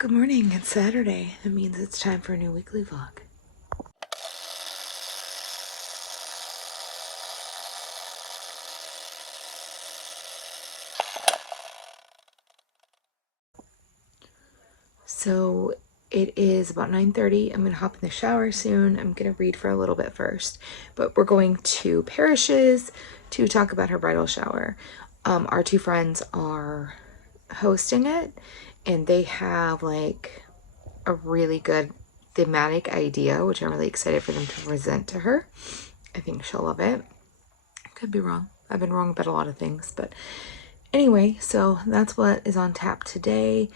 Good morning, it's Saturday. That means it's time for a new weekly vlog. So it is about 9:30. I'm gonna hop in the shower soon. I'm gonna read for a little bit first, but we're going to Parrish's to talk about her bridal shower. Our two friends are hosting it, and they have like a really good thematic idea, which I'm really excited for them to present to her. I think she'll love it. Could be wrong. I've been wrong about a lot of things, but anyway, so that's what is on tap today.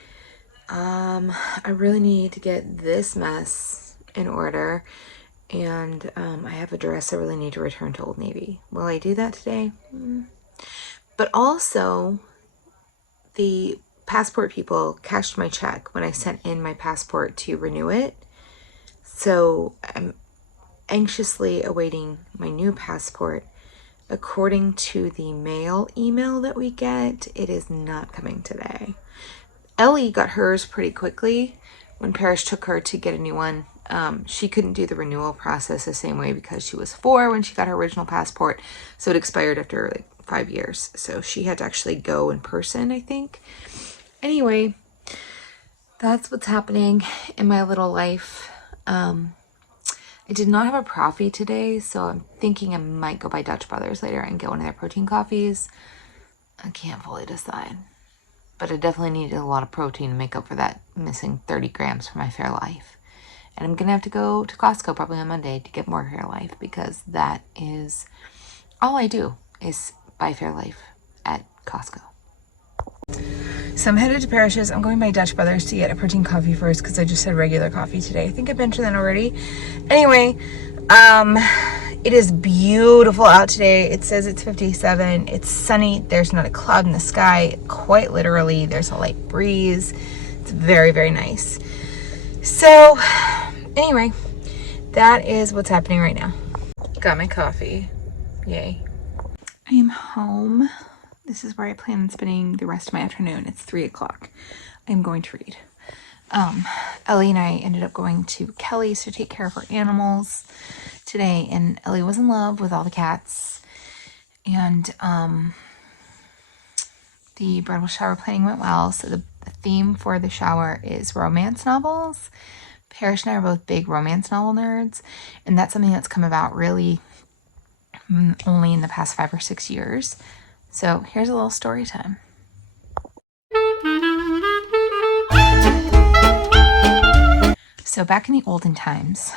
I really need to get this mess in order, and I have a dress I really need to return to Old Navy. Will I do that today? But also, the passport people cashed my check when I sent in my passport to renew it. So I'm anxiously awaiting my new passport. According to the mail email that we get, it is not coming today. Ellie got hers pretty quickly when Parrish took her to get a new one. She couldn't do the renewal process the same way because she was 4 when she got her original passport, so it expired after like 5 years. So she had to actually go in person, I think. Anyway, that's what's happening in my little life. I did not have a Profi today, so I'm thinking I might go by Dutch Brothers later and get one of their protein coffees. I can't fully decide. But I definitely needed a lot of protein to make up for that missing 30 grams from my Fairlife. And I'm going to have to go to Costco probably on Monday to get more Fairlife, because that is all I do is buy Fairlife at Costco. So I'm headed to Parrish's. I'm going by Dutch Brothers to get a protein coffee first because I just had regular coffee today. I think I mentioned that already. Anyway, it is beautiful out today. It says it's 57. It's sunny. There's not a cloud in the sky. Quite literally, there's a light breeze. It's very, very nice. So anyway, that is what's happening right now. Got my coffee. Yay. I am home. This is where I plan on spending the rest of my afternoon. It's 3 o'clock. I'm going to read. Ellie and I ended up going to Kelly's to take care of her animals today, and Ellie was in love with all the cats. And the bridal shower planning went well. So the theme for the shower is romance novels. Parrish and I are both big romance novel nerds, and that's something that's come about really only in the past 5 or 6 years. So here's a little story time. So back in the olden times,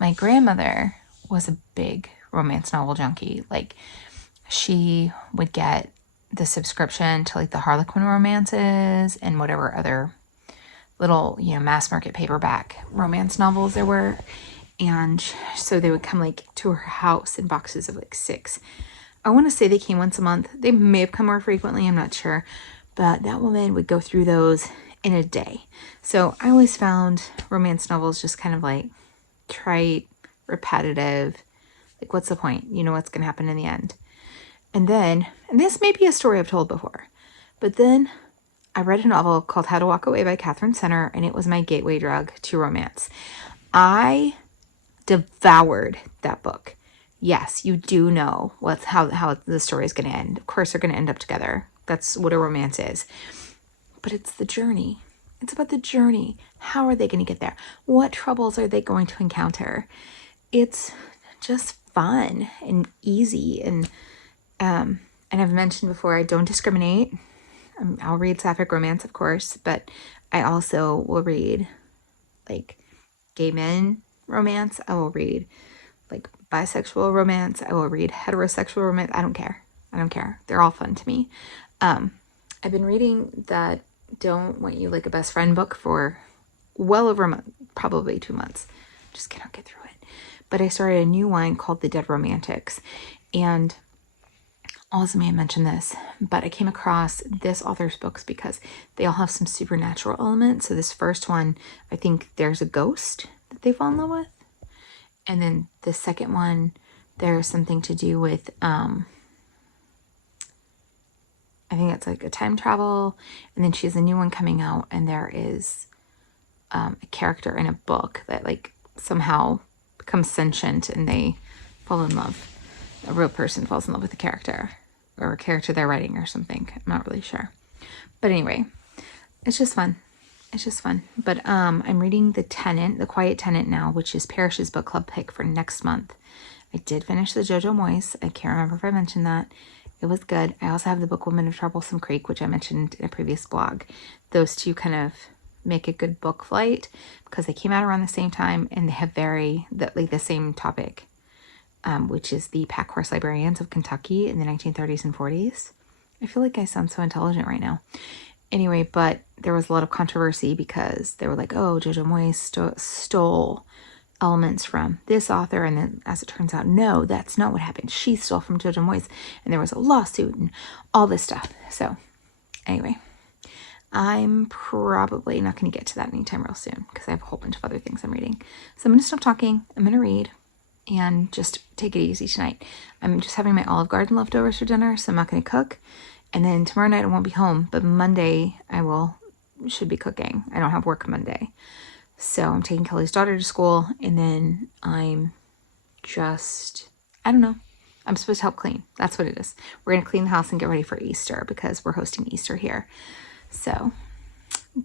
my grandmother was a big romance novel junkie. Like, she would get the subscription to like the Harlequin romances and whatever other little, mass market paperback romance novels there were. And so they would come like to her house in boxes of like 6. I want to say they came once a month. They may have come more frequently, I'm not sure. But that woman would go through those in a day. So I always found romance novels just kind of like trite, repetitive. Like, what's the point? You know what's going to happen in the end. And this may be a story I've told before, but then I read a novel called How to Walk Away by Catherine Center, and it was my gateway drug to romance. I devoured that book. Yes, you do know how the story is going to end. Of course, they're going to end up together. That's what a romance is. But it's the journey. It's about the journey. How are they going to get there? What troubles are they going to encounter? It's just fun and easy. And I've mentioned before, I don't discriminate. I'll read sapphic romance, of course, but I also will read like gay men romance. I will read like bisexual romance. I will read heterosexual romance. I don't care. They're all fun to me. I've been reading that Don't Want You Like a Best Friend book for well over a month, probably 2 months. Just cannot get through it. But I started a new one called The Dead Romantics. And also may have mentioned this, but I came across this author's books because they all have some supernatural elements. So this first one, I think there's a ghost that they fall in love with. And then the second one, there's something to do with, I I think it's like a time travel. And then she has a new one coming out, and there is a character in a book that like somehow becomes sentient and they fall in love. A real person falls in love with a character, or a character they're writing or something. I'm not really sure. But anyway, it's just fun. It's just fun. But I'm reading The Tenant, The Quiet Tenant now, which is Parrish's book club pick for next month. I did finish the Jojo Moyes. I can't remember if I mentioned that. It was good. I also have the book Women of Troublesome Creek, which I mentioned in a previous blog. Those two kind of make a good book flight because they came out around the same time and they have the same topic, which is the pack horse librarians of Kentucky in the 1930s and 40s. I feel like I sound so intelligent right now. Anyway, but there was a lot of controversy because they were like, oh, Jojo Moyes stole elements from this author, and then as it turns out, no, that's not what happened. She stole from Jojo Moyes, and there was a lawsuit and all this stuff. So anyway, I'm probably not going to get to that anytime real soon because I have a whole bunch of other things I'm reading. So I'm going to stop talking. I'm going to read and just take it easy tonight. I'm just having my Olive Garden leftovers for dinner, so I'm not going to cook. And then tomorrow night I won't be home, but Monday should be cooking. I don't have work Monday. So I'm taking Kelly's daughter to school, and then I'm supposed to help clean. That's what it is. We're going to clean the house and get ready for Easter because we're hosting Easter here. So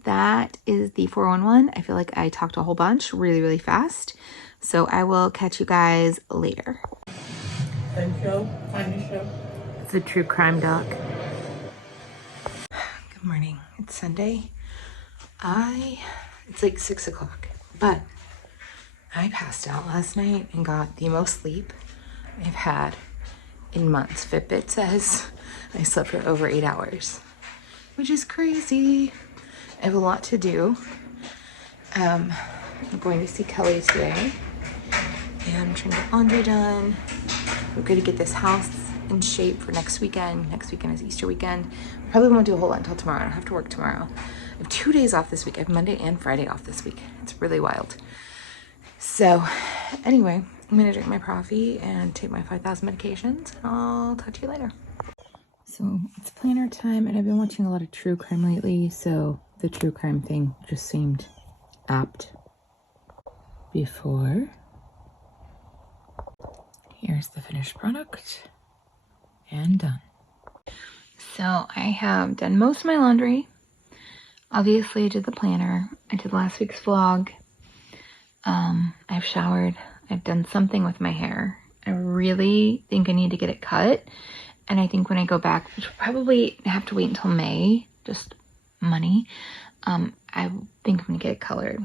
that is the 411. I feel like I talked a whole bunch really, really fast. So I will catch you guys later. It's a true crime doc. Good morning. It's Sunday. It's like 6 o'clock, but I passed out last night and got the most sleep I've had in months. Fitbit says I slept for over 8 hours, which is crazy. I have a lot to do. I'm going to see Kelly today, and I'm trying to get laundry done. We're going to get this house in shape for next weekend. Next weekend is Easter weekend. Probably won't do a whole lot until tomorrow. I don't have to work tomorrow. I have 2 days off this week. I have Monday and Friday off this week. It's really wild. So anyway, I'm going to drink my coffee and take my 5,000 medications. I'll talk to you later. So it's planner time, and I've been watching a lot of true crime lately, so the true crime thing just seemed apt. Before, here's the finished product, and done. So I have done most of my laundry. Obviously, I did the planner. I did last week's vlog. I've showered. I've done something with my hair. I really think I need to get it cut. And I think when I go back, which will probably have to wait until May, just money, I think I'm going to get it colored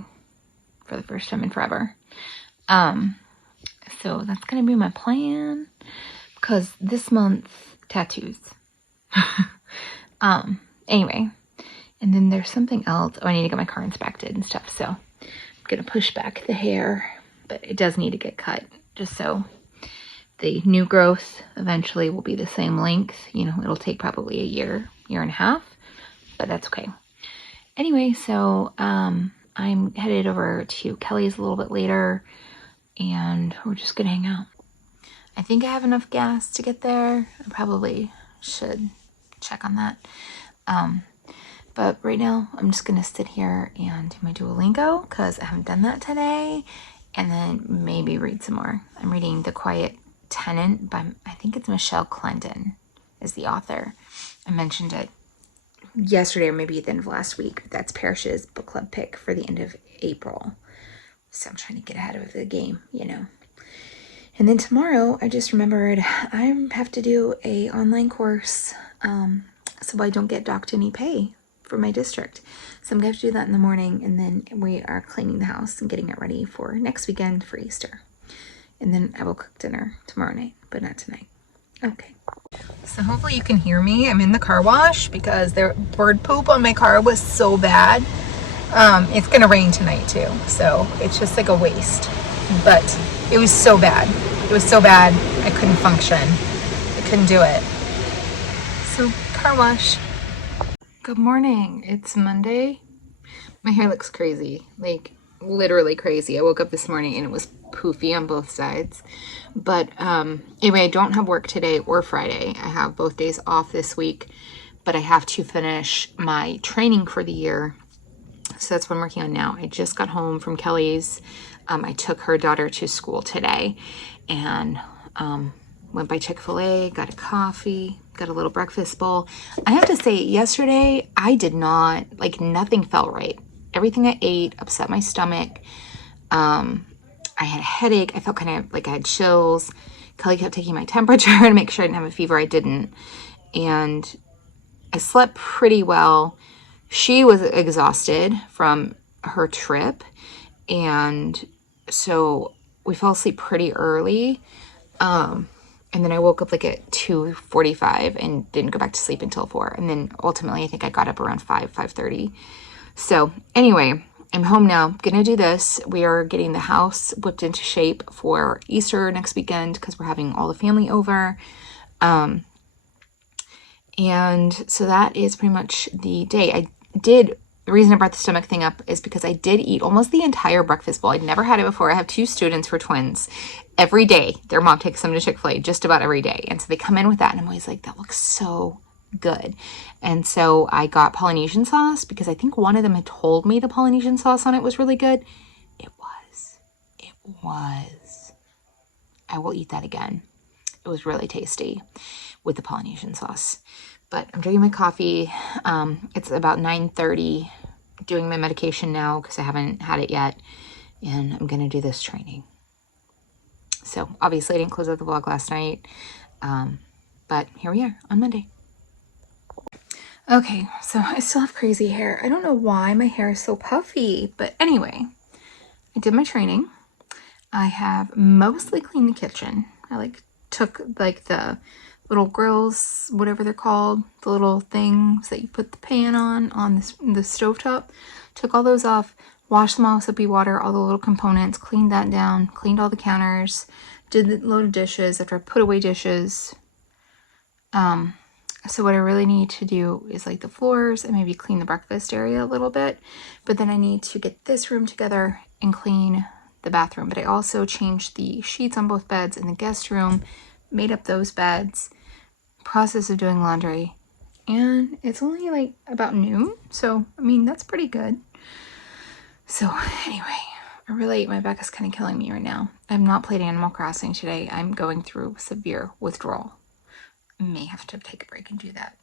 for the first time in forever. So that's going to be my plan. Because this month, tattoos. Anyway. And then there's something else. Oh, I need to get my car inspected and stuff. So I'm going to push back the hair. But it does need to get cut. Just so the new growth eventually will be the same length. You know, it'll take probably a year and a half. But that's okay. Anyway, so I'm headed over to Kelly's a little bit later. And we're just going to hang out. I think I have enough gas to get there. I probably should check on that. But right now, I'm just going to sit here and do my Duolingo because I haven't done that today. And then maybe read some more. I'm reading The Quiet Tenant by, I think it's Michelle Clendon is the author. I mentioned it yesterday or maybe at the end of last week. That's Parrish's book club pick for the end of April. So I'm trying to get ahead of the game, you know. And then tomorrow, I just remembered I have to do a online course so I don't get docked any pay for my district. So I'm going to have to do that in the morning, and then we are cleaning the house and getting it ready for next weekend for Easter. And then I will cook dinner tomorrow night, but not tonight. Okay. So hopefully you can hear me. I'm in the car wash because the bird poop on my car was so bad. It's going to rain tonight too, so it's just like a waste. But it was so bad. It was so bad I couldn't function. I couldn't do it. So car wash. Good morning. It's Monday. My hair looks crazy, like literally crazy. I woke up this morning and it was poofy on both sides. But anyway, I don't have work today or Friday. I have both days off this week. but I have to finish my training for the year. So that's what I'm working on now. I just got home from Kelly's. I took her daughter to school today and went by Chick-fil-A, got a coffee, got a little breakfast bowl. I have to say, yesterday, I did not, like, nothing felt right. Everything I ate upset my stomach. I had a headache. I felt kind of like I had chills. Kelly kept taking my temperature to make sure I didn't have a fever. I didn't. And I slept pretty well. She was exhausted from her trip. And so we fell asleep pretty early. And then I woke up like at 2:45 and didn't go back to sleep until 4. And then ultimately I think I got up around 5:30. So anyway, I'm home now. Gonna do this. We are getting the house whipped into shape for Easter next weekend because we're having all the family over. And so that is pretty much the day. The reason I brought the stomach thing up is because I did eat almost the entire breakfast bowl. I'd never had it before. I have 2 students who are twins. Every day, their mom takes them to Chick-fil-A just about every day. And so they come in with that and I'm always like, that looks so good. And so I got Polynesian sauce because I think one of them had told me the Polynesian sauce on it was really good. It was. I will eat that again. It was really tasty with the Polynesian sauce. But I'm drinking my coffee. It's about 9:30. Doing my medication now because I haven't had it yet. And I'm going to do this training. So obviously I didn't close out the vlog last night. But here we are on Monday. Okay, so I still have crazy hair. I don't know why my hair is so puffy. But anyway, I did my training. I have mostly cleaned the kitchen. I took the little grills, whatever they're called, the little things that you put the pan on the stovetop. Took all those off, washed them all with soapy water, all the little components, cleaned that down, cleaned all the counters, did a load of dishes after I put away dishes. So what I really need to do is the floors and maybe clean the breakfast area a little bit. But then I need to get this room together and clean the bathroom. But I also changed the sheets on both beds in the guest room, made up those beds, process of doing laundry. And it's only about noon. So, I mean, that's pretty good. So anyway, my back is kind of killing me right now. I've not played Animal Crossing today. I'm going through severe withdrawal. I may have to take a break and do that.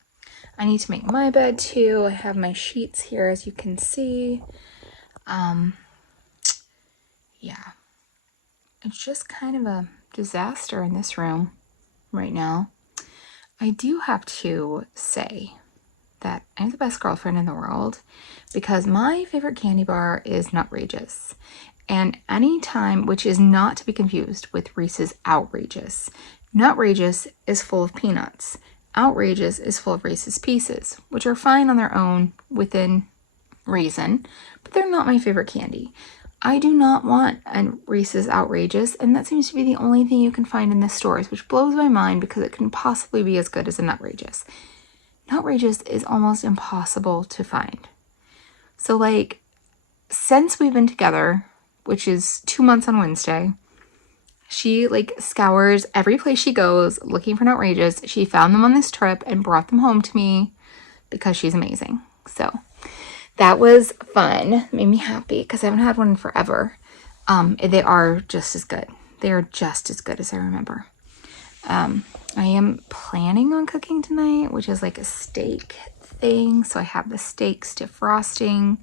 I need to make my bed too. I have my sheets here, as you can see. Yeah. It's just kind of a disaster in this room right now. I do have to say that I'm the best girlfriend in the world because my favorite candy bar is Nutrageous. And anytime, which is not to be confused with Reese's Outrageous. Nutrageous is full of peanuts. Outrageous is full of Reese's Pieces, which are fine on their own within reason, but they're not my favorite candy. I do not want a Reese's Outrageous, and that seems to be the only thing you can find in the stores, which blows my mind because it couldn't possibly be as good as a Nutrageous. Nutrageous is almost impossible to find. So since we've been together, which is 2 months on Wednesday, she scours every place she goes looking for Nutrageous. She found them on this trip and brought them home to me because she's amazing. So that was fun. Made me happy because I haven't had one in forever. They are just as good. They are just as good as I remember. I am planning on cooking tonight, which is a steak thing. So I have the steaks defrosting.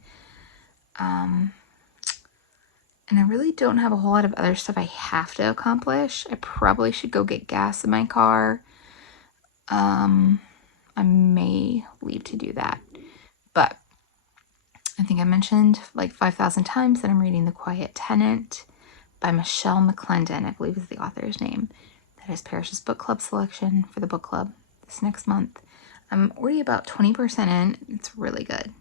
And I really don't have a whole lot of other stuff I have to accomplish. I probably should go get gas in my car. I may leave to do that. But I think I mentioned 5,000 times that I'm reading The Quiet Tenant by Michelle McClendon, I believe is the author's name. That is Parrish's book club selection for the book club this next month. I'm already about 20% in. It's really good.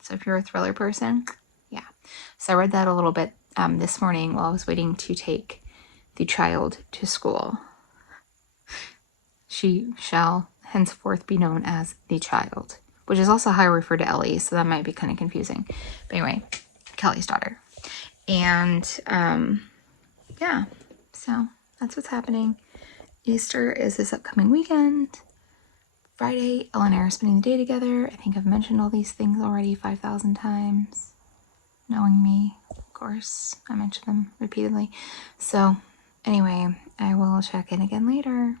So if you're a thriller person, yeah. So I read that a little bit this morning while I was waiting to take the child to school. She shall henceforth be known as the child, which is also how I refer to Ellie, so that might be kind of confusing. But anyway, Kelly's daughter. And yeah, so that's what's happening. Easter is this upcoming weekend. Friday, Ellie and I are spending the day together. I think I've mentioned all these things already 5,000 times. Knowing me, of course, I mention them repeatedly. So anyway, I will check in again later.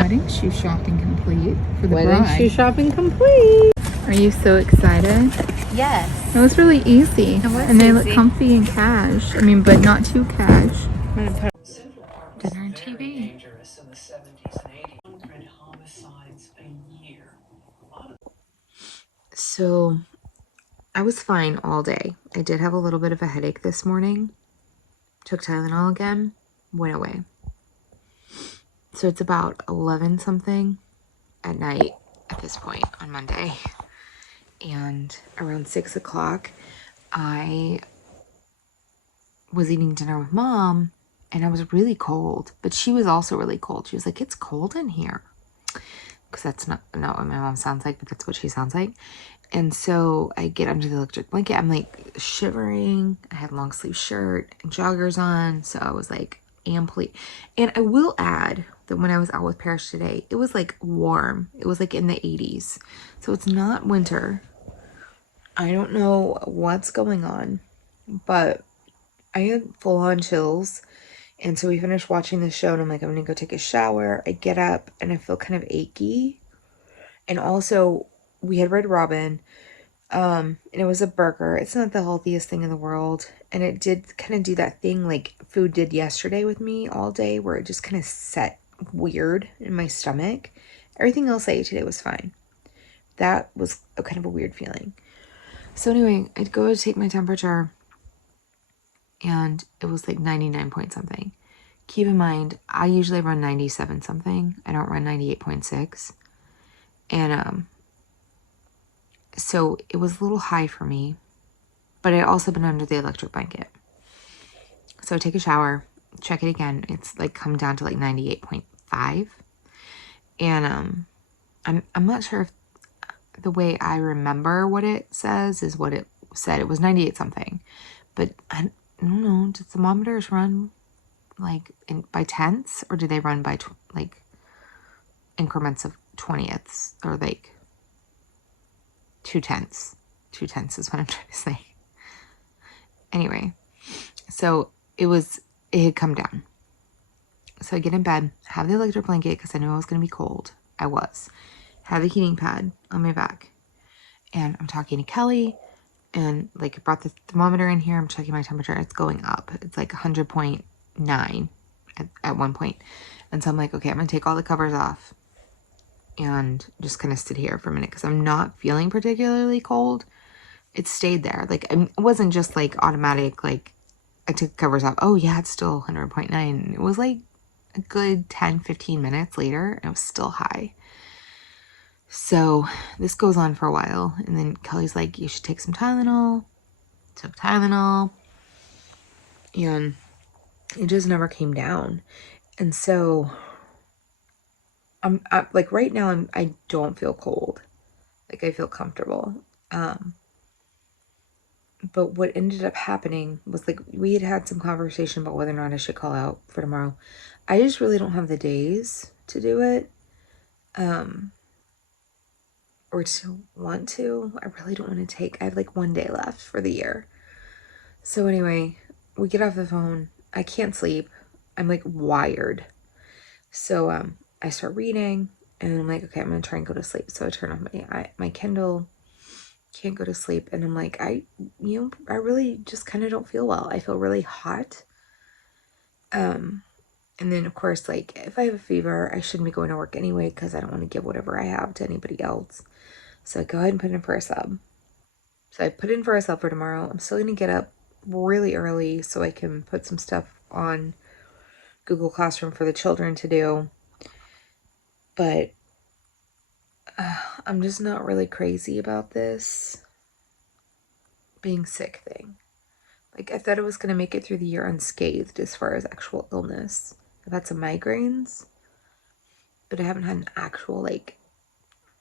Wedding shoe shopping complete for the bride. Wedding shoe shopping complete. Are you so excited? Yes. It was really easy. It was and they easy. look comfy and cash. I mean, but not too cash. Dinner and TV. So I was fine all day. I did have a little bit of a headache this morning. Took Tylenol again, went away. So it's about 11 something at night at this point on Monday. And around 6 o'clock, I was eating dinner with Mom and I was really cold, but she was also really cold. She was like, it's cold in here. Because that's not what my mom sounds like, but that's what she sounds like. And so I get under the electric blanket. I'm like shivering. I had a long sleeve shirt and joggers on. So I was like amply. And I will add that when I was out with Parrish today, it was like warm. It was like in the 80s. So it's not winter. I don't know what's going on, but I had full on chills. And so we finished watching the show and I'm like, I'm gonna go take a shower. I get up and I feel kind of achy. And also we had Red Robin, and it was a burger. It's not the healthiest thing in the world. And it did kind of do that thing like food did yesterday with me all day, where it just kind of set weird in my stomach. Everything else I ate today was fine. That was a kind of a weird feeling. So anyway, I'd go to take my temperature and it was like 99 point something. Keep in mind, I usually run 97 something. I don't run 98.6. And so it was a little high for me, but I'd also been under the electric blanket. So I take a shower, check it again. It's like come down to like 98.5. And I'm not sure if the way I remember what it says is what it said. It was 98 something, but I don't know. Did thermometers run like by tenths, or do they run by like increments of 20ths, or like 2/10? 2/10 is what I'm trying to say. Anyway, so it had come down. So I get in bed, have the electric blanket because I knew I was going to be cold. I was. Have the heating pad on my back. And I'm talking to Kelly, and like I brought the thermometer in here. I'm checking my temperature. It's going up. It's like 100.9 at one point. And so I'm like, okay, I'm going to take all the covers off and just kind of sit here for a minute because I'm not feeling particularly cold. It stayed there. Like, it wasn't just like automatic, like I took the covers off. Oh yeah, it's still 100.9. It was like a good 10-15 minutes later and it was still high. So this goes on for a while, and then Kelly's like, you should take some Tylenol. Took Tylenol, and it just never came down. And so I'm like, right now I don't feel cold. Like, I feel comfortable. But what ended up happening was, like, we had some conversation about whether or not I should call out for tomorrow. I just really don't have the days to do it. Or to want to. I really don't want to take, I have like 1 day left for the year. So anyway, we get off the phone. I can't sleep. I'm like wired. So I start reading and I'm like, okay, I'm gonna try and go to sleep. So I turn off my Kindle, can't go to sleep, and I'm like, I really just kind of don't feel well. I feel really hot. And then of course, like, if I have a fever, I shouldn't be going to work anyway because I don't want to give whatever I have to anybody else. So I go ahead and put in for a sub. So I put in for a sub for tomorrow. I'm still gonna get up really early so I can put some stuff on Google Classroom for the children to do. But I'm just not really crazy about this being sick thing. Like, I thought I was going to make it through the year unscathed as far as actual illness. I've had some migraines, but I haven't had an actual, like,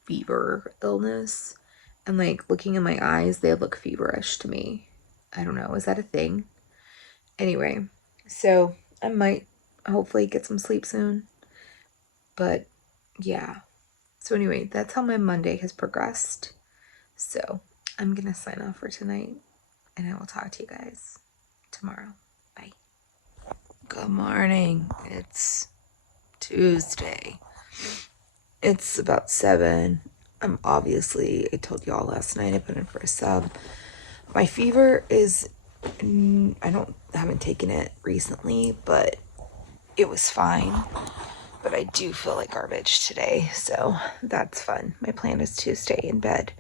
fever illness. And, like, looking in my eyes, they look feverish to me. I don't know. Is that a thing? Anyway, so I might hopefully get some sleep soon. But yeah. So anyway, that's how my Monday has progressed. So I'm going to sign off for tonight, and I will talk to you guys tomorrow. Bye. Good morning. It's Tuesday. It's about 7. I told y'all last night I put in for a sub. My fever is, haven't taken it recently, but it was fine. But I do feel like garbage today, so that's fun. My plan is to stay in bed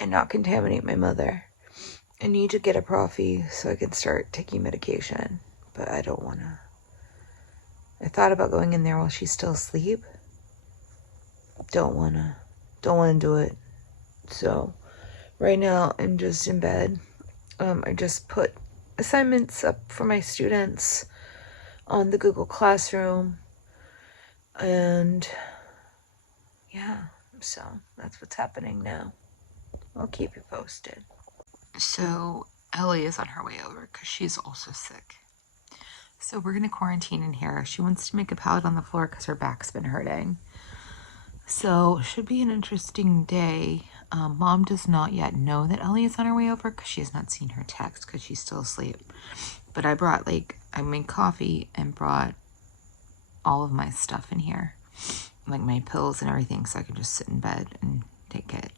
and not contaminate my mother. I need to get a prophy so I can start taking medication, but I don't want to. I thought about going in there while she's still asleep. Don't want to do it. So right now I'm just in bed. I just put assignments up for my students on the Google Classroom, and yeah, so that's what's happening now. I'll keep you posted. So Ellie is on her way over because she's also sick. So we're gonna quarantine in here. She wants to make a pallet on the floor because her back's been hurting. So should be an interesting day. Mom does not yet know that Ellie is on her way over because she has not seen her text because she's still asleep. But I made coffee and brought all of my stuff in here, like my pills and everything, so I can just sit in bed and take it.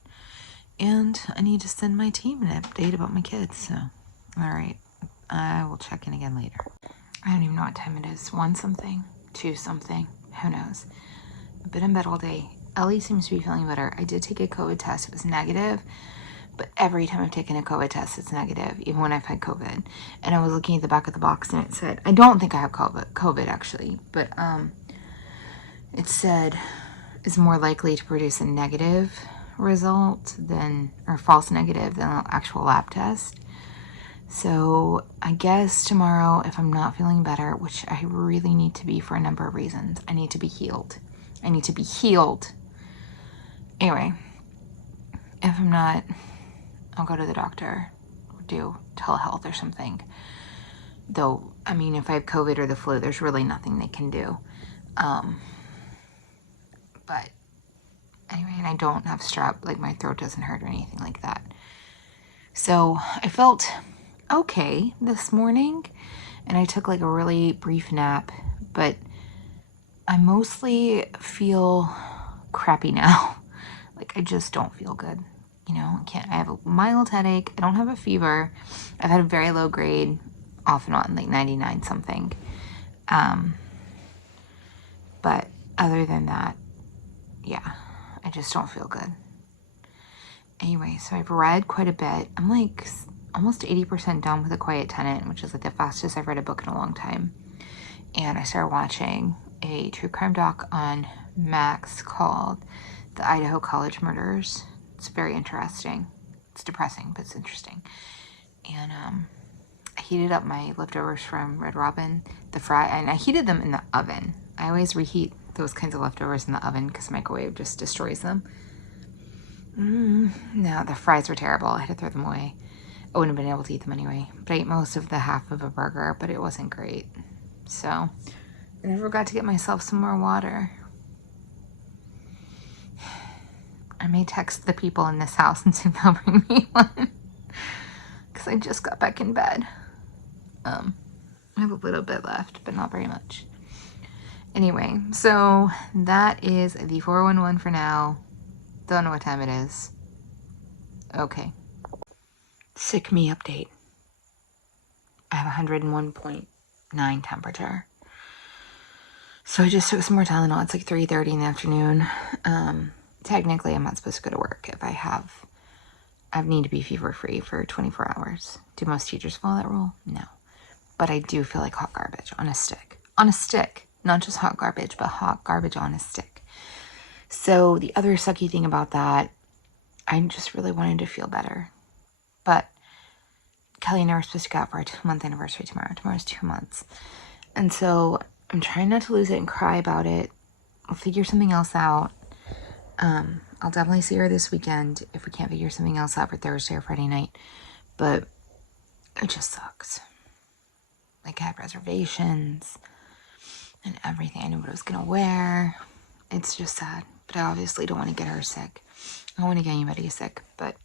And I need to send my team an update about my kids, so all right, I will check in again later. I don't even know what time it is. 1 something, 2 something, who knows. I've been in bed all day. Ellie seems to be feeling better. I did take a COVID test. It was negative, but every time I've taken a COVID test, it's negative, even when I've had COVID. And I was looking at the back of the box, and it said, I don't think I have COVID actually, but it said is more likely to produce a negative result or false negative than an actual lab test. So I guess tomorrow, if I'm not feeling better, which I really need to be for a number of reasons, I need to be healed. Anyway, if I'm not, I'll go to the doctor or do telehealth or something. Though, I mean, if I have COVID or the flu, there's really nothing they can do. But anyway, and I don't have strep, like my throat doesn't hurt or anything like that. So I felt okay this morning, and I took like a really brief nap, but I mostly feel crappy now. Like I just don't feel good. I have a mild headache. I don't have a fever. I've had a very low grade off and on, like 99 something. But other than that, yeah, I just don't feel good. Anyway, so I've read quite a bit. I'm like almost 80% done with The Quiet Tenant, which is like the fastest I've read a book in a long time. And I started watching a true crime doc on Max called The Idaho College Murders. It's very interesting. It's depressing, but it's interesting. And I heated up my leftovers from Red Robin, and I heated them in the oven. I always reheat those kinds of leftovers in the oven because the microwave just destroys them. No, the fries were terrible. I had to throw them away. I wouldn't have been able to eat them anyway. But I ate most of the half of a burger, but it wasn't great. So I forgot to get myself some more water. I may text the people in this house and see if they'll bring me one. Because I just got back in bed. I have a little bit left, but not very much. Anyway, so that is the 411 for now. Don't know what time it is. Okay. Sick me update. I have 101.9 temperature. So I just took some more Tylenol. It's like 3:30 in the afternoon. Technically, I'm not supposed to go to work if I need to be fever-free for 24 hours. Do most teachers follow that rule? No. But I do feel like hot garbage on a stick. On a stick. Not just hot garbage, but hot garbage on a stick. So the other sucky thing about that, I just really wanted to feel better. But Kelly and I were supposed to go out for our 2-month anniversary tomorrow. Tomorrow's 2 months. And so I'm trying not to lose it and cry about it. I'll figure something else out. I'll definitely see her this weekend if we can't figure something else out for Thursday or Friday night. But it just sucks. Like I had reservations. and everything. I knew what I was gonna wear. It's just sad, but I obviously don't want to get her sick. I don't want to get anybody sick, but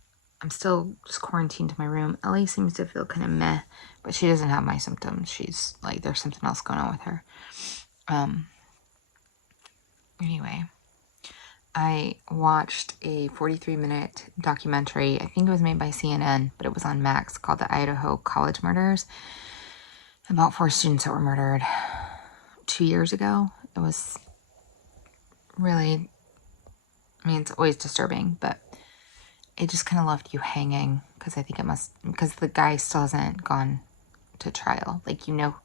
I'm still just quarantined to my room. Ellie seems to feel kind of meh, but she doesn't have my symptoms. She's like, there's something else going on with her. Anyway, I watched a 43-minute documentary. I think it was made by CNN, but it was on Max, called The Idaho College Murders, about 4 students that were murdered 2 years ago. It was really, I mean, it's always disturbing, but it just kind of left you hanging, because I think it must, because the guy still hasn't gone to trial. Like, you know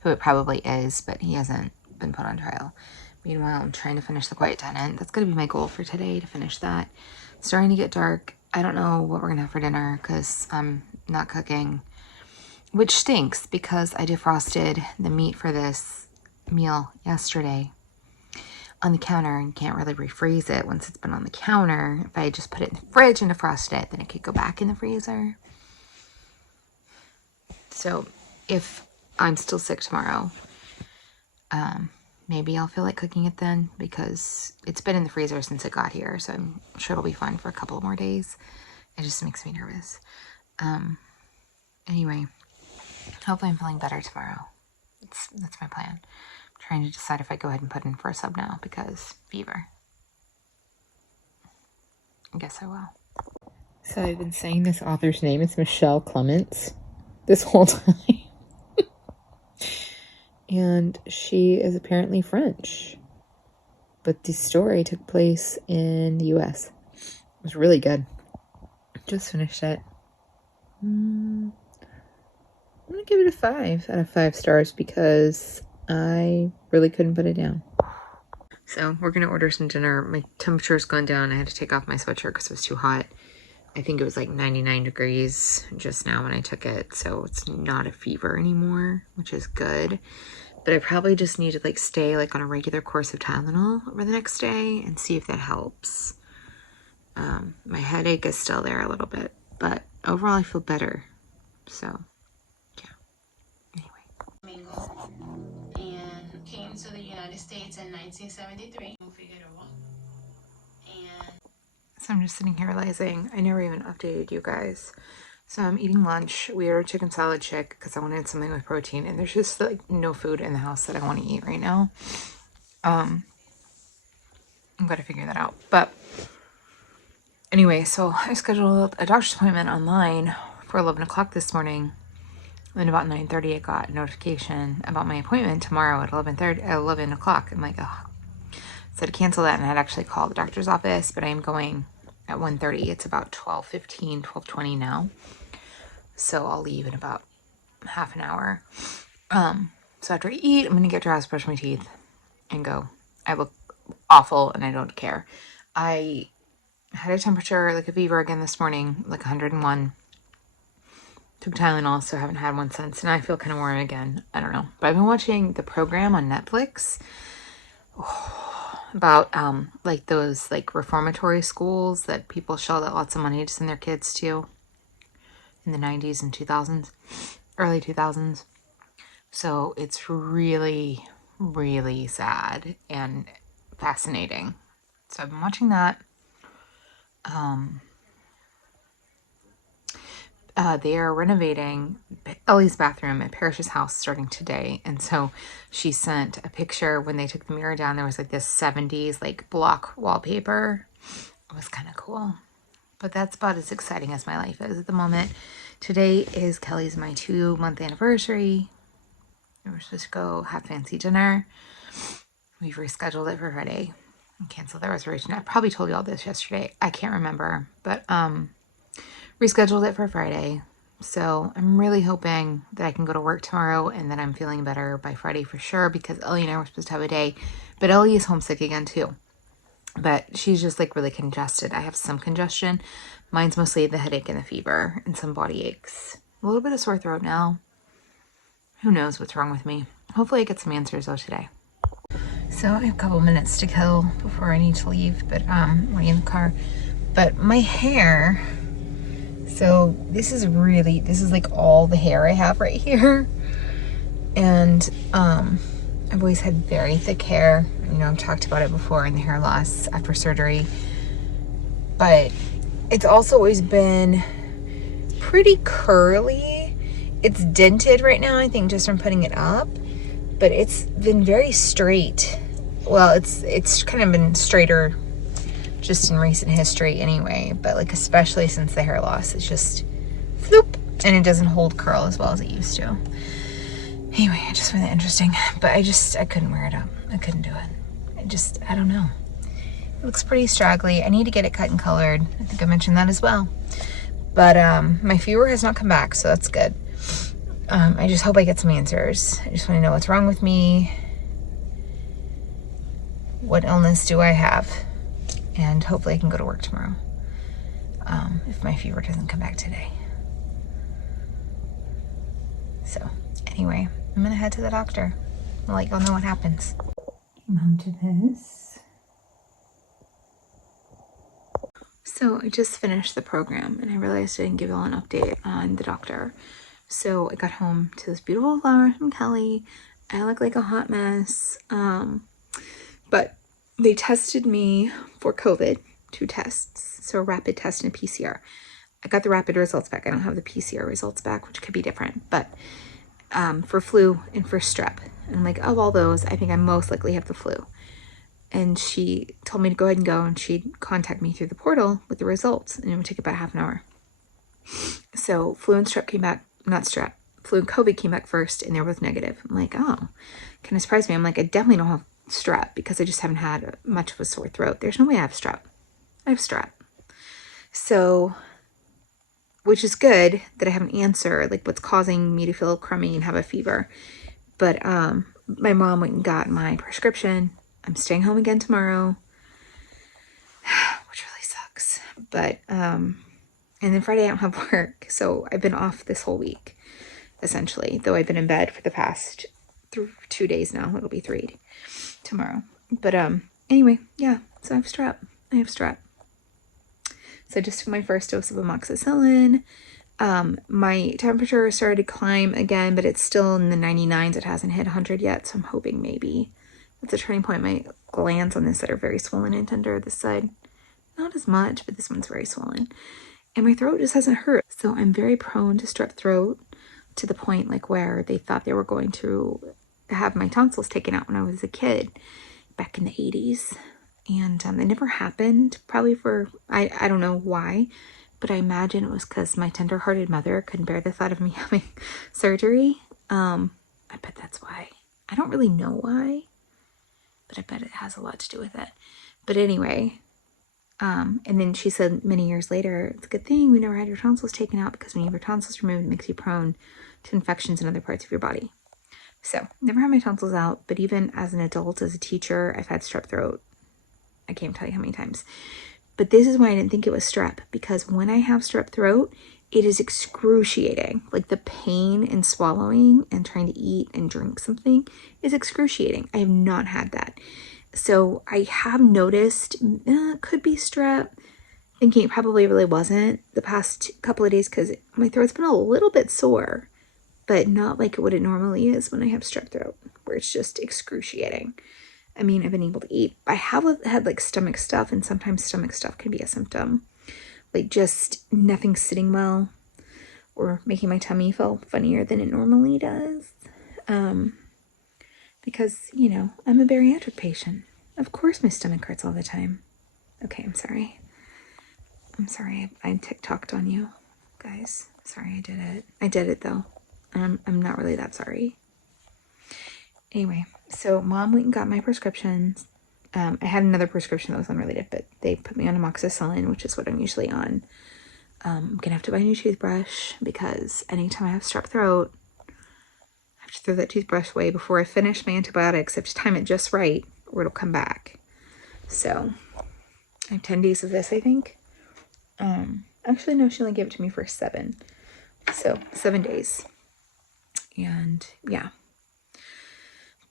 who it probably is, but he hasn't been put on trial. Meanwhile, I'm trying to finish The Quiet Tenant. That's going to be my goal for today, to finish that. It's starting to get dark. I don't know what we're going to have for dinner, because I'm not cooking, which stinks, because I defrosted the meat for this meal yesterday on the counter and can't really refreeze it once it's been on the counter. If I just put it in the fridge and defrost it, then it could go back in the freezer. So if I'm still sick tomorrow, maybe I'll feel like cooking it then, because it's been in the freezer since it got here, so I'm sure it'll be fine for a couple more days. It just makes me nervous. Anyway, hopefully I'm feeling better tomorrow. That's my plan. I'm trying to decide if I go ahead and put in for a sub now, because fever. I guess I will. So I've been saying this author's name is Michelle Clements this whole time. And she is apparently French. But the story took place in the US. It was really good. Just finished it. I'm going to give it a 5 out of 5 stars, because I really couldn't put it down. So we're going to order some dinner. My temperature's gone down. I had to take off my sweatshirt because it was too hot. I think it was like 99 degrees just now when I took it. So it's not a fever anymore, which is good. But I probably just need to like stay like on a regular course of Tylenol over the next day and see if that helps. My headache is still there a little bit, but overall I feel better. So, yeah. Anyway. And came to the United States in 1973. So I'm just sitting here realizing I never even updated you guys. So I'm eating lunch. We ordered chicken salad chick because I wanted something with protein, and there's just like no food in the house that I want to eat right now. I'm gonna figure that out. But anyway, so I scheduled a doctor's appointment online for 11 o'clock this morning. Then about 9:30, I got a notification about my appointment tomorrow at 11 o'clock. I'm like, oh. So to cancel that, and I had actually called the doctor's office, but I am going at 1:30. It's about 12:15, 12:20 now. So I'll leave in about half an hour. So after I eat, I'm going to get dressed, brush my teeth, and go. I look awful, and I don't care. I had a temperature, like a fever again this morning, like 101. Took Tylenol, so I haven't had one since, and I feel kind of warm again. I don't know. But I've been watching the program on Netflix about like those like reformatory schools that people shelled out lots of money to send their kids to in the 90s and 2000s, early 2000s. So it's really, really sad and fascinating. So I've been watching that. They are renovating Ellie's bathroom at Parrish's house starting today. And so she sent a picture when they took the mirror down. There was like this 70s like block wallpaper. It was kind of cool. But that's about as exciting as my life is at the moment. Today is Kelly's my 2-month anniversary. We were supposed to go have fancy dinner. We've rescheduled it for Friday and canceled the reservation. I probably told you all this yesterday. I can't remember. But rescheduled it for Friday. So I'm really hoping that I can go to work tomorrow and that I'm feeling better by Friday for sure, because Ellie and I were supposed to have a day. But Ellie is homesick again too. But she's just like really congested. I have some congestion. Mine's mostly the headache and the fever and some body aches. A little bit of sore throat now. Who knows what's wrong with me. Hopefully I get some answers though today. So I have a couple minutes to kill before I need to leave, but we're in the car. But my hair, so this is like all the hair I have right here. And I've always had very thick hair. You know, I've talked about it before in the hair loss after surgery. But it's also always been pretty curly. It's dented right now, I think, just from putting it up. But it's been very straight. Well, it's kind of been straighter just in recent history anyway. But like especially since the hair loss, it's just floop. And it doesn't hold curl as well as it used to. Anyway, I just find that interesting. But I couldn't wear it up. I couldn't do it. I don't know. It looks pretty straggly. I need to get it cut and colored. I think I mentioned that as well. But my fever has not come back, so that's good. I just hope I get some answers. I just want to know what's wrong with me. What illness do I have? And hopefully I can go to work tomorrow. If my fever doesn't come back today. So, anyway, I'm gonna head to the doctor. I'll let y'all know what happens. Came home to this. So I just finished the program and I realized I didn't give y'all an update on the doctor. So I got home to this beautiful flower from Kelly. I look like a hot mess. But they tested me for COVID, 2 tests. So a rapid test and a PCR. I got the rapid results back. I don't have the PCR results back, which could be different. But for flu and for strep. And I'm like, of all those, I think I most likely have the flu. And she told me to go ahead and go, and she'd contact me through the portal with the results, and it would take about half an hour. So flu and strep came back, not strep, flu and COVID came back first, and they were both negative. I'm like, oh, kind of surprised me. I'm like, I definitely don't have strep because I just haven't had much of a sore throat. There's no way I have strep. I have strep. So, which is good that I have an answer, like what's causing me to feel crummy and have a fever. But my mom went and got my prescription. I'm staying home again tomorrow, which really sucks. But, and then Friday I don't have work. So I've been off this whole week, essentially, though I've been in bed for the past 2 days now. It'll be 3 tomorrow. But, anyway, yeah, so I have strep. So I just took my first dose of amoxicillin. My temperature started to climb again, but it's still in the 99s. It hasn't hit 100 yet, so I'm hoping maybe that's a turning point. My glands on this side are very swollen and tender. This side, not as much, but this one's very swollen. And my throat just hasn't hurt. So I'm very prone to strep throat to the point like where they thought they were going to have my tonsils taken out when I was a kid back in the 80s. And it never happened, probably for, I don't know why, but I imagine it was because my tender-hearted mother couldn't bear the thought of me having surgery. I bet that's why. I don't really know why, but I bet it has a lot to do with it. But anyway, and then she said many years later, it's a good thing we never had your tonsils taken out because when you have your tonsils removed, it makes you prone to infections in other parts of your body. So, never had my tonsils out, but even as an adult, as a teacher, I've had strep throat. I can't tell you how many times. But this is why I didn't think it was strep, because when I have strep throat, it is excruciating. Like the pain in swallowing and trying to eat and drink something is excruciating. I have not had that. So I have noticed, could be strep, thinking it probably really wasn't the past couple of days because my throat's been a little bit sore, but not like what it normally is when I have strep throat, where it's just excruciating. I mean, I've been able to eat. I have had like stomach stuff, and sometimes stomach stuff can be a symptom. Like just nothing sitting well or making my tummy feel funnier than it normally does. Because, you know, I'm a bariatric patient. Of course my stomach hurts all the time. Okay, I'm sorry. I Tik Toked on you, guys. Sorry, I did it. I did it though. I'm not really that sorry. Anyway, so mom went and got my prescriptions. I had another prescription that was unrelated, but they put me on amoxicillin, which is what I'm usually on. I'm gonna have to buy a new toothbrush because anytime I have strep throat, I have to throw that toothbrush away before I finish my antibiotics. I have to time it just right or it'll come back. So I have 10 days of this, I think. Actually, no, she only gave it to me for 7. So 7 days. And yeah.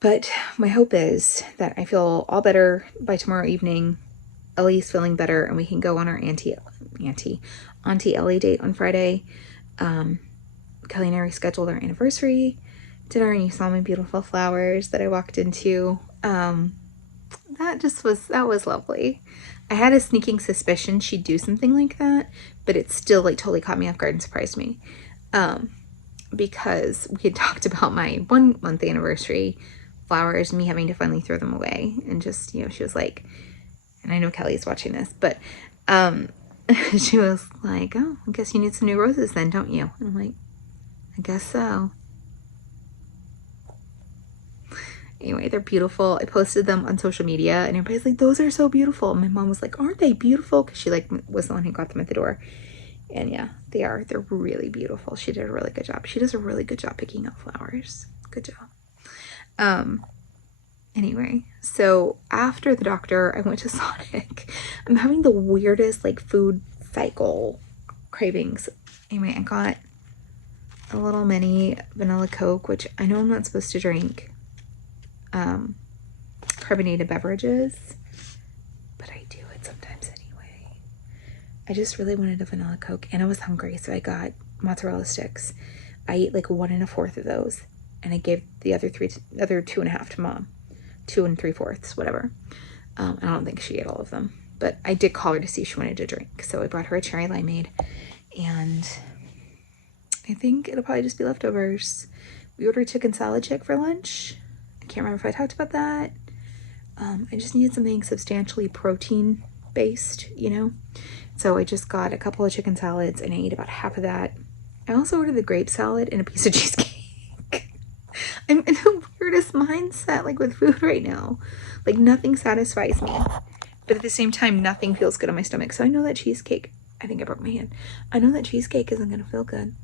But my hope is that I feel all better by tomorrow evening. Ellie's feeling better, and we can go on our Auntie Ellie date on Friday. Kelly and I rescheduled our anniversary dinner and you saw my beautiful flowers that I walked into. That was lovely. I had a sneaking suspicion she'd do something like that, but it still like totally caught me off guard and surprised me. Because we had talked about my 1 month anniversary flowers and me having to finally throw them away. And just, you know, she was like, and I know Kelly's watching this, but she was like, oh, I guess you need some new roses then, don't you? And I'm like, I guess so. Anyway, they're beautiful. I posted them on social media and everybody's like, those are so beautiful. And my mom was like, aren't they beautiful? Because she like was the one who got them at the door. And yeah, they are. They're really beautiful. She did a really good job. She does a really good job picking out flowers. Good job. Anyway, so after the doctor, I went to Sonic. I'm having the weirdest like food cycle cravings. Anyway, I got a little mini vanilla Coke, which I know I'm not supposed to drink carbonated beverages, but I do it sometimes anyway. I just really wanted a vanilla Coke and I was hungry, so I got mozzarella sticks. I ate like 1 1/4 of those and I gave the other 2 1/2 to Mom. 2 3/4, whatever. I don't think she ate all of them, but I did call her to see if she wanted to drink, so I brought her a cherry limeade, and I think it'll probably just be leftovers. We ordered chicken salad chick for lunch. I can't remember if I talked about that. I just needed something substantially protein based, you know? So I just got a couple of chicken salads and I ate about half of that. I also ordered the grape salad and a piece of cheesecake. I'm in the weirdest mindset, like with food right now. Like nothing satisfies me, but at the same time, nothing feels good on my stomach. So I know that cheesecake, I think I broke my hand. I know that cheesecake isn't gonna feel good.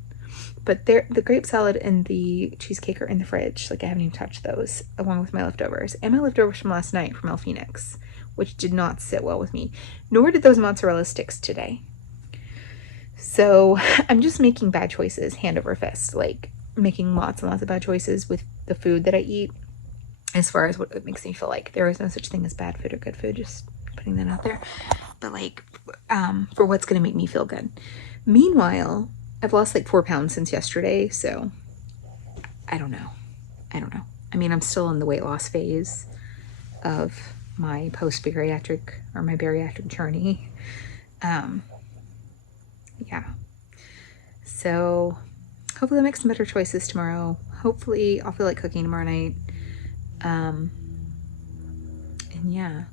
But the grape salad and the cheesecake are in the fridge. Like I haven't even touched those, along with my leftovers. And my leftovers from last night from El Phoenix, which did not sit well with me. Nor did those mozzarella sticks today. So I'm just making bad choices hand over fist. Like making lots and lots of bad choices with the food that I eat. As far as what it makes me feel like. There is no such thing as bad food or good food. Just putting that out there. But like, for what's going to make me feel good. Meanwhile, I've lost like 4 pounds since yesterday, so I don't know. I mean, I'm still in the weight loss phase of my post-bariatric or my bariatric journey. Yeah. So hopefully I'll make some better choices tomorrow. Hopefully I'll feel like cooking tomorrow night. And yeah.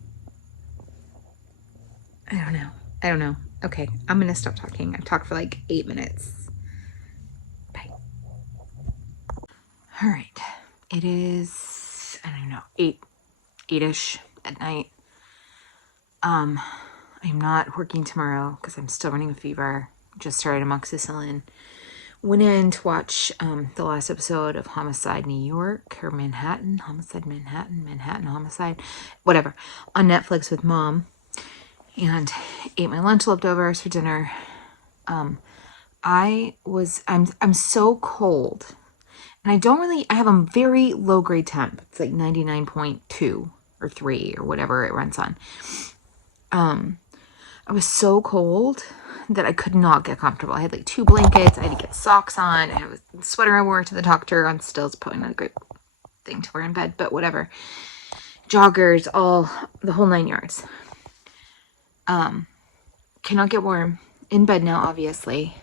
I don't know. Okay, I'm gonna stop talking. I've talked for like 8 minutes. Bye. All right, it is, I don't know, 8-ish at night. I'm not working tomorrow because I'm still running a fever. Just started amoxicillin. Went in to watch the last episode of Homicide New York or Manhattan, Homicide Manhattan, Manhattan Homicide, whatever, on Netflix with Mom, and ate my lunch leftovers for dinner. I'm so cold, and I have a very low grade temp. It's like 99.2 or 3 or whatever it runs on. I was so cold that I could not get comfortable. I had like 2 blankets. I had to get socks on. I have a sweater I wore to the doctor on stills, probably not a great thing to wear in bed, but whatever. Joggers, the whole 9 yards. Cannot get warm. In bed now, obviously.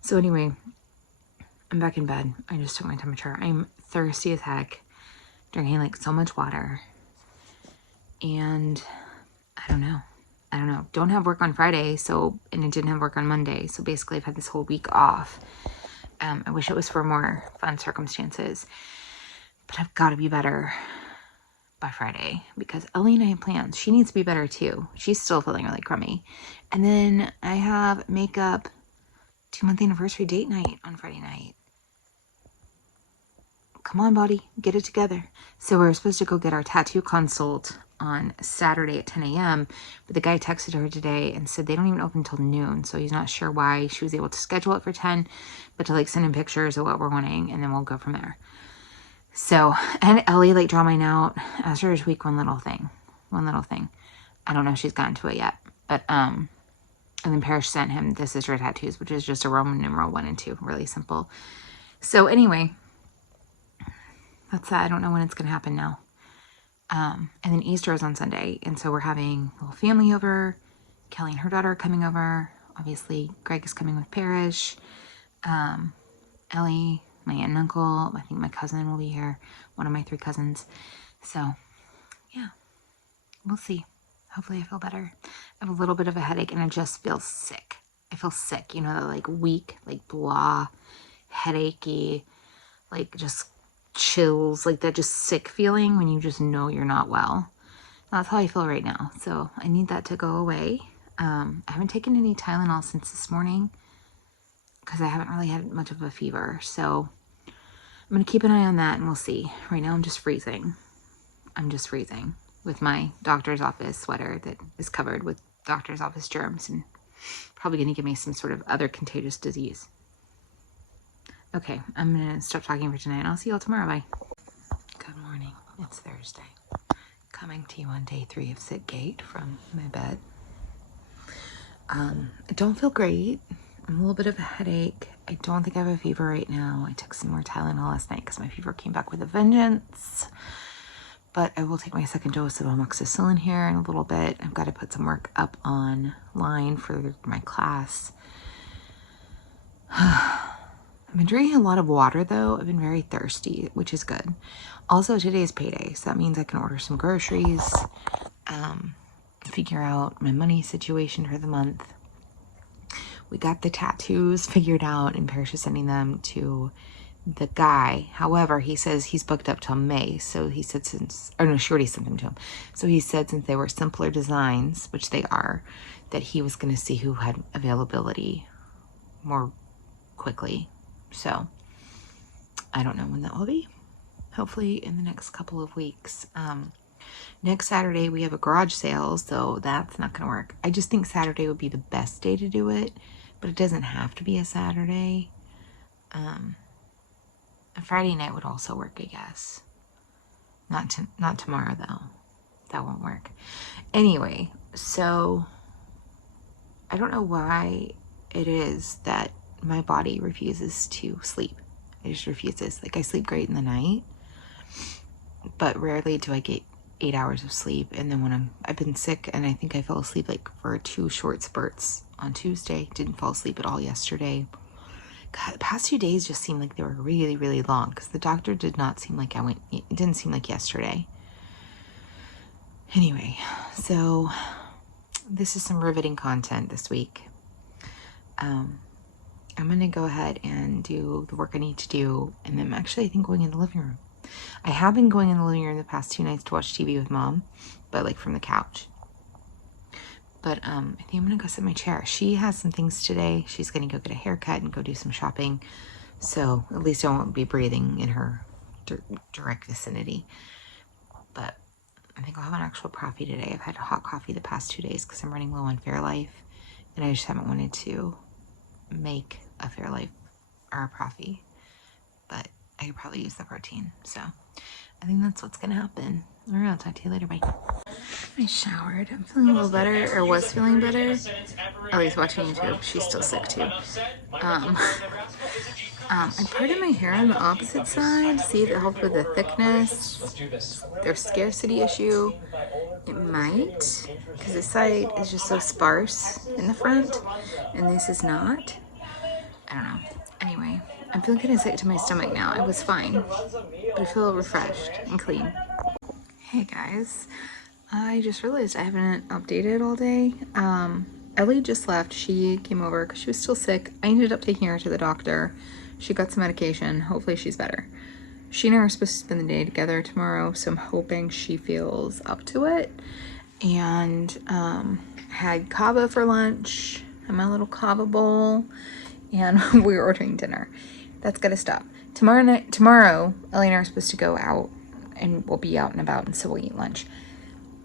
So anyway, I'm back in bed. I just took my temperature. I'm thirsty as heck. Drinking like so much water. And I don't know. Don't have work on Friday, and it didn't have work on Monday. So basically I've had this whole week off. I wish it was for more fun circumstances, but I've got to be better by Friday because Ellie and I have plans. She needs to be better too. She's still feeling really crummy. And then I have makeup 2-month anniversary date night on Friday night. Come on, body, get it together. So we're supposed to go get our tattoo consult on Saturday at 10 a.m. But the guy texted her today and said they don't even open until noon. So he's not sure why she was able to schedule it for 10, but to like send him pictures of what we're wanting and then we'll go from there. So, and Ellie like draw mine out. Asked her to tweak one little thing. I don't know if she's gotten to it yet, but, and then Parrish sent him This Is Your Tattoos, which is just a Roman numeral 1 and 2, really simple. So anyway, I don't know when it's gonna happen now. And then Easter is on Sunday, and so we're having a little family over. Kelly and her daughter are coming over. Obviously, Greg is coming with Parrish. Ellie, my aunt and uncle. I think my cousin will be here. One of my 3 cousins. So, yeah, we'll see. Hopefully I feel better. I have a little bit of a headache, and I just feel sick. I feel sick, you know, that like weak, like blah, headachy, like just chills, like that just sick feeling when you just know you're not well. That's how I feel right now. So I need that to go away. I haven't taken any Tylenol since this morning because I haven't really had much of a fever. So I'm going to keep an eye on that, and we'll see. Right now I'm just freezing. I'm just freezing with my doctor's office sweater that is covered with doctor's office germs and probably going to give me some sort of other contagious disease. Okay, I'm going to stop talking for tonight, and I'll see y'all tomorrow. Bye. Good morning. It's Thursday. Coming to you on day 3 of Sit Gate from my bed. I don't feel great. I'm a little bit of a headache. I don't think I have a fever right now. I took some more Tylenol last night because my fever came back with a vengeance. But I will take my 2nd dose of amoxicillin here in a little bit. I've got to put some work up online for my class. I've been drinking a lot of water though. I've been very thirsty, which is good. Also, today is payday, so that means I can order some groceries, figure out my money situation for the month. We got the tattoos figured out, and Parrish is sending them to the guy. However, he says he's booked up till May, so he said she already sent them to him. So he said since they were simpler designs, which they are, that he was going to see who had availability more quickly. So I don't know when that will be. Hopefully in the next couple of weeks. Next Saturday we have a garage sale, so that's not gonna work. I just think Saturday would be the best day to do it, but it doesn't have to be a Saturday. A Friday night would also work, I guess. Not tomorrow though. That won't work. Anyway, so I don't know why it is that my body refuses to sleep. It just refuses. Like, I sleep great in the night, but rarely do I get 8 hours of sleep. And then when I've been sick, and I think I fell asleep like for 2 short spurts on Tuesday. Didn't fall asleep at all yesterday. God, the past 2 days just seemed like they were really, really long because the doctor did not seem like it didn't seem like yesterday. Anyway, so this is some riveting content this week. I'm going to go ahead and do the work I need to do, and I'm actually, I think, going in the living room. I have been going in the living room the past 2 nights to watch TV with Mom, but like from the couch. But I think I'm going to go sit in my chair. She has some things today. She's going to go get a haircut and go do some shopping, so at least I won't be breathing in her direct vicinity. But I think I'll have an actual coffee today. I've had hot coffee the past 2 days because I'm running low on Fairlife, and I just haven't wanted to make a Fairlife or a coffee, but I could probably use the protein. So I think that's what's gonna happen. All right, I'll talk to you later. Bye. I showered. I'm feeling a little better, or was feeling better. Ellie's watching YouTube. She's still sick too. I parted my hair on the opposite side. See if it helped with the thickness. There's scarcity issue. It might, because this side is just so sparse in the front, and this is not. I don't know. Anyway, I'm feeling kind of sick to my stomach now. I was fine, but I feel refreshed and clean. Hey guys, I just realized I haven't updated all day. Ellie just left. She came over because she was still sick. I ended up taking her to the doctor. She got some medication. Hopefully she's better. She and I are supposed to spend the day together tomorrow, so I'm hoping she feels up to it. And had kava for lunch. Had my little kava bowl. And we were ordering dinner. That's gotta stop. Tomorrow, Ellie and I are supposed to go out, and we'll be out and about, and so we'll eat lunch.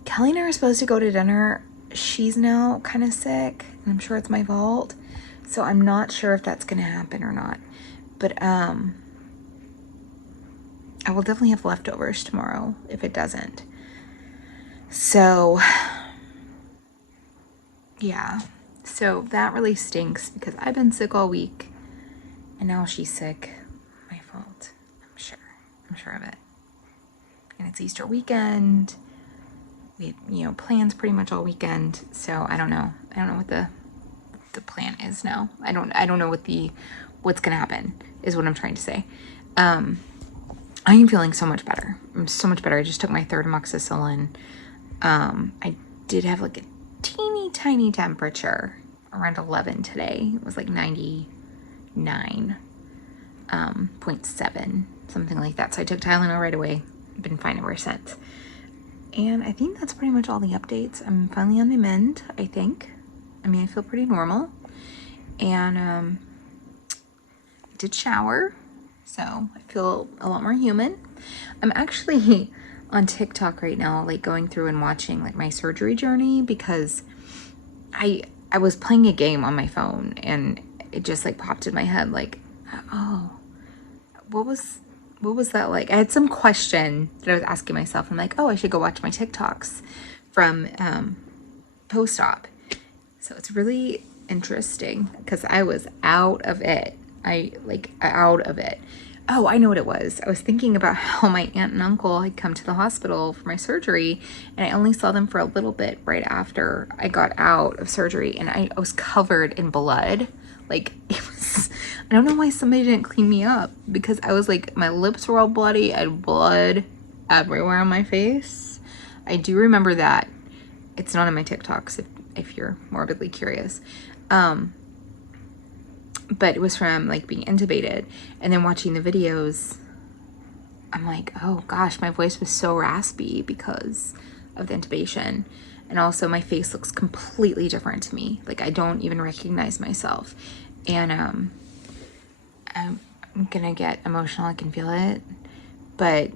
Kelly and I are supposed to go to dinner. She's now kind of sick, and I'm sure it's my fault. So I'm not sure if that's gonna happen or not. But I will definitely have leftovers tomorrow if it doesn't. So yeah. So that really stinks because I've been sick all week, and now she's sick. My fault. I'm sure of it. and it's Easter weekend. We had, you know, plans pretty much all weekend. So I don't know what the plan is now. I don't know what's gonna happen is what I'm trying to say. I am feeling so much better. I'm so much better. I just took my third amoxicillin. I did have like a teeny tiny temperature around 11 today. It was like 99.7, something like that. So I took Tylenol right away. Been fine ever since. And I think that's pretty much all the updates. I'm finally on the mend, I think. I mean, I feel pretty normal. And I did shower, so I feel a lot more human. I'm actually on TikTok right now, like going through and watching like my surgery journey, because I was playing a game on my phone and it just like popped in my head like, oh, what was that like? I had some question that I was asking myself. I'm like, oh, I should go watch my TikToks from post-op. So it's really interesting because I was out of it. Out of it. Oh, I know what it was. I was thinking about how my aunt and uncle had come to the hospital for my surgery, and I only saw them for a little bit right after I got out of surgery, and I was covered in blood. Like, it was, I don't know why somebody didn't clean me up, because I was like, my lips were all bloody. I had blood everywhere on my face. I do remember that. It's not in my TikToks if you're morbidly curious. But it was from like being intubated, and then watching the videos, I'm like, oh gosh, my voice was so raspy because of the intubation. And also my face looks completely different to me. Like, I don't even recognize myself. And I'm gonna get emotional, I can feel it. But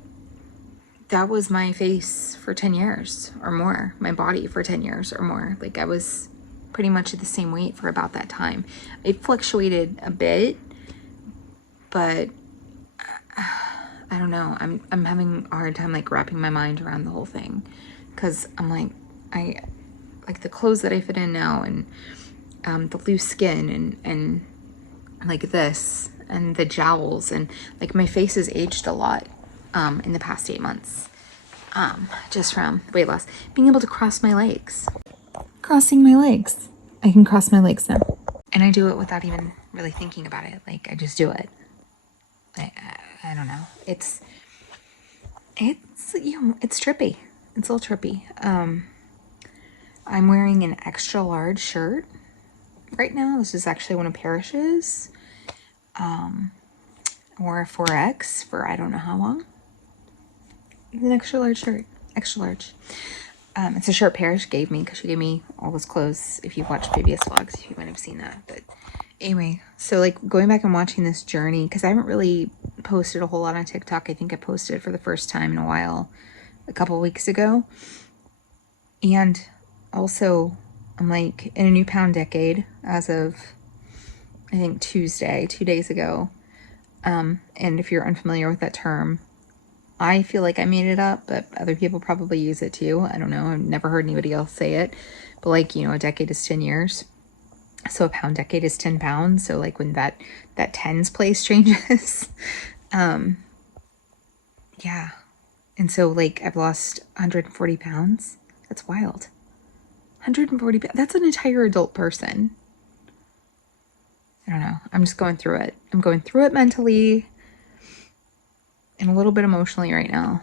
that was my face for 10 years or more, my body for 10 years or more. Like, I was pretty much at the same weight for about that time. It fluctuated a bit, but I don't know. I'm having a hard time like wrapping my mind around the whole thing, because I'm like, I like the clothes that I fit in now, and the loose skin, and like this, and the jowls, and like my face has aged a lot in the past 8 months, just from weight loss. Being able to cross my legs. Crossing my legs. I can cross my legs now. And I do it without even really thinking about it. Like, I just do it. I don't know. It's you know, it's trippy. It's a little trippy. I'm wearing an extra large shirt right now. This is actually one of Parrish's. I wore a 4X for I don't know how long. It's an extra large shirt. Extra large. It's a shirt Parrish gave me because she gave me all those clothes. If you've watched previous vlogs, you might have seen that. But anyway, so like going back and watching this journey, because I haven't really posted a whole lot on TikTok. I think I posted for the first time in a while a couple weeks ago. And also, I'm like in a new pound decade as of, I think, Tuesday, 2 days ago. And if you're unfamiliar with that term, I feel like I made it up, but other people probably use it too. I don't know. I've never heard anybody else say it. But like, you know, a decade is 10 years. So a pound decade is 10 pounds. So like when that tens place changes, yeah. And so like I've lost 140 pounds. That's wild. 140 pounds. That's an entire adult person. I don't know. I'm just going through it. I'm going through it mentally and a little bit emotionally right now.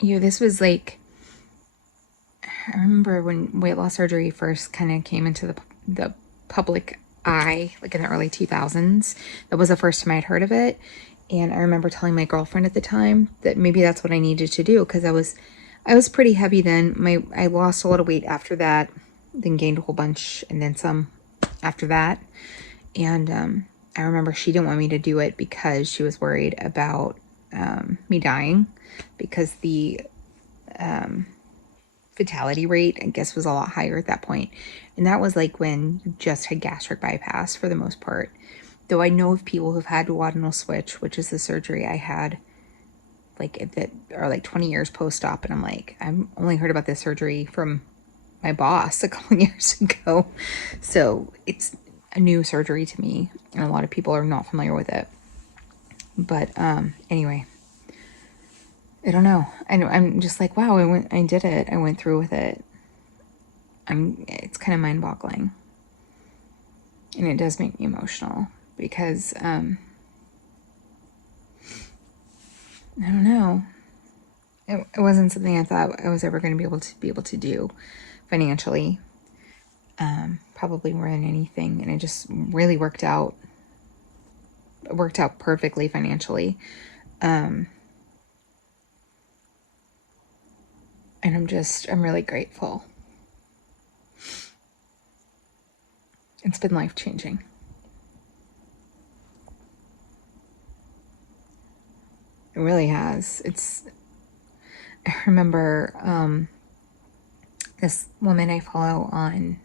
You know, this was like, I remember when weight loss surgery first kind of came into the public eye, like in the early 2000s. That was the first time I'd heard of it. And I remember telling my girlfriend at the time that maybe that's what I needed to do, because I was pretty heavy then. I lost a lot of weight after that, then gained a whole bunch and then some after that. And I remember she didn't want me to do it because she was worried about me dying, because the fatality rate, I guess, was a lot higher at that point. And that was like when you just had gastric bypass for the most part. Though I know of people who've had duodenal switch, which is the surgery I had, like that are like 20 years post-op. And I'm like, I've only heard about this surgery from my boss a couple years ago. So it's a new surgery to me, and a lot of people are not familiar with it. But anyway, I don't know. I'm just like, wow, I did it. I went through with it. It's kind of mind boggling. And it does make me emotional because, I don't know. It wasn't something I thought I was ever going to be able to do financially. Probably more than anything. And it just really worked out. It worked out perfectly financially. And I'm really grateful. It's been life changing. It really has. I remember this woman I follow on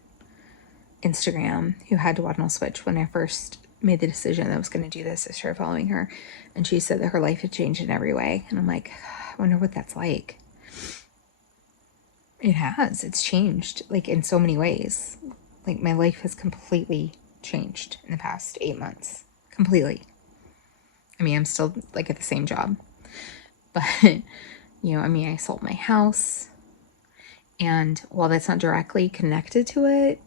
Instagram who had to waddle switch when I first made the decision that I was going to do this. I started following her, and she said that her life had changed in every way. And I'm like, I wonder what that's like. It has. It's changed, like, in so many ways. Like, my life has completely changed in the past 8 months. Completely. I mean, I'm still, like, at the same job. But, I sold my house. And while that's not directly connected to it,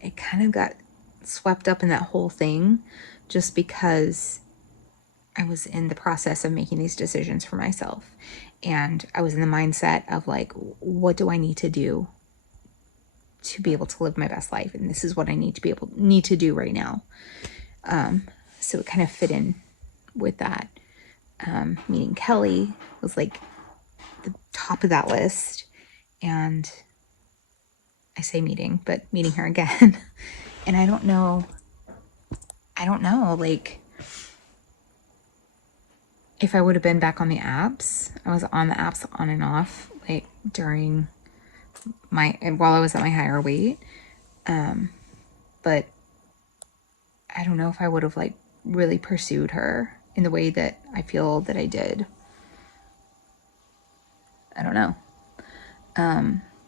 it kind of got swept up in that whole thing just because I was in the process of making these decisions for myself. And I was in the mindset of like, what do I need to do to be able to live my best life? And this is what I need to do right now. So it kind of fit in with that. Meeting Kelly was like the top of that list. And I say meeting her again. And I don't know, like, if I would have been back on the apps. I was on the apps on and off, like, while I was at my higher weight. But I don't know if I would have, like, really pursued her in the way that I feel that I did. I don't know.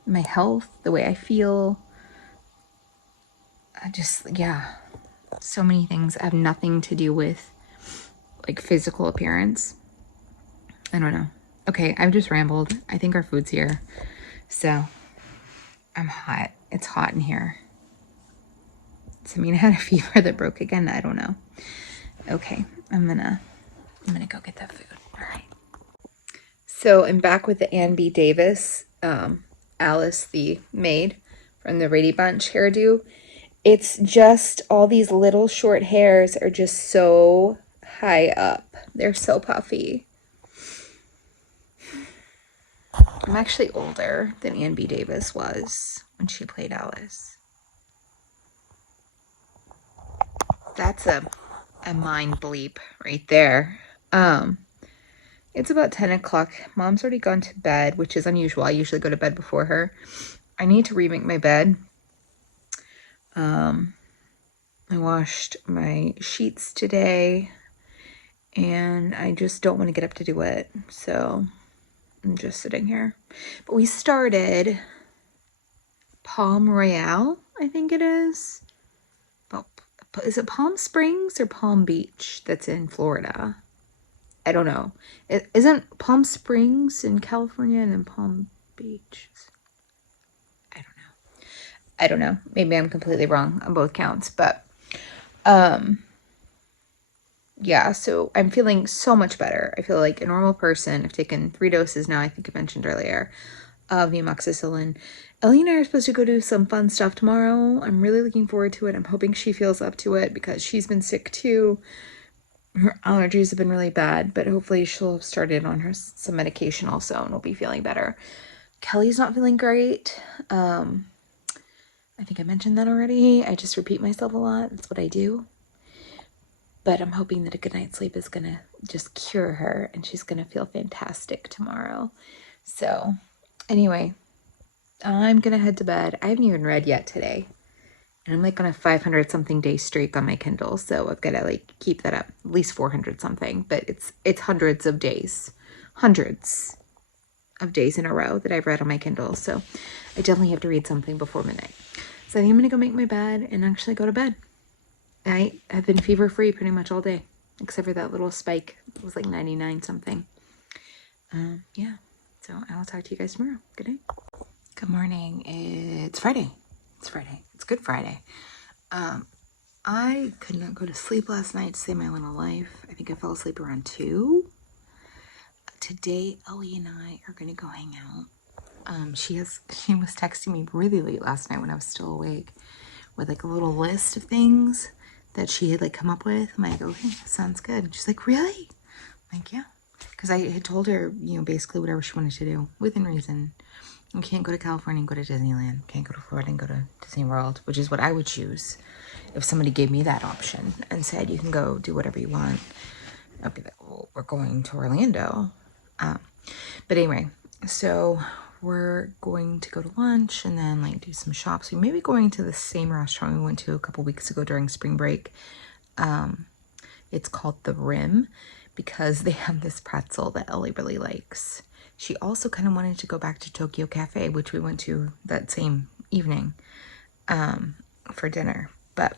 My health, the way I feel, so many things have nothing to do with, like, physical appearance. I don't know. Okay, I've just rambled. I think our food's here. So, I'm hot. It's hot in here. Does it mean I had a fever that broke again? I don't know. Okay, I'm gonna go get that food. All right. So I'm back with the Ann B. Davis, Alice the maid from the Brady Bunch hairdo. It's just all these little short hairs are just so high up. They're so puffy. I'm actually older than Ann B. Davis was when she played Alice. That's a mind bleep right there. It's about 10 o'clock. Mom's already gone to bed, which is unusual. I usually go to bed before her. I need to remake my bed. I washed my sheets today, and I just don't want to get up to do it. So I'm just sitting here. But we started Palm Royale, I think it is. Is it Palm Springs or Palm Beach that's in Florida? I don't know. Isn't Palm Springs in California and then Palm Beach? I don't know. Maybe I'm completely wrong on both counts, but yeah, so I'm feeling so much better. I feel like a normal person. I've taken 3 doses now, I think I mentioned earlier, of the amoxicillin. Ellie and I are supposed to go do some fun stuff tomorrow. I'm really looking forward to it. I'm hoping she feels up to it because she's been sick too. Her allergies have been really bad, but hopefully she'll have started on some medication also and will be feeling better. Kelly's not feeling great. I think I mentioned that already. I just repeat myself a lot. That's what I do. But I'm hoping that a good night's sleep is going to just cure her and she's going to feel fantastic tomorrow. So, anyway, I'm going to head to bed. I haven't even read yet today. And I'm like on a 500 something day streak on my Kindle. So I've got to like keep that up, at least 400 something. But it's hundreds of days. Hundreds of days in a row that I've read on my Kindle. So I definitely have to read something before midnight. So I think I'm going to go make my bed and actually go to bed. I've been fever free pretty much all day, except for that little spike. It was like 99 something. Yeah, so I'll talk to you guys tomorrow. Good night. Good morning. It's Friday. It's Good Friday. I could not go to sleep last night to save my little life. I think I fell asleep around 2. Today, Ellie and I are going to go hang out. She was texting me really late last night when I was still awake with like a little list of things that she had like come up with. I'm like, okay, sounds good. And she's like, really? I'm like, yeah. Because I had told her, basically whatever she wanted to do within reason. You can't go to California and go to Disneyland. Can't go to Florida and go to Disney World, which is what I would choose if somebody gave me that option and said, you can go do whatever you want. I'd be like, well, we're going to Orlando. But anyway, so we're going to go to lunch and then like do some shops. We may be going to the same restaurant we went to a couple weeks ago during spring break. It's called The Rim because they have this pretzel that Ellie really likes. She also kind of wanted to go back to Tokyo Cafe, which we went to that same evening for dinner. But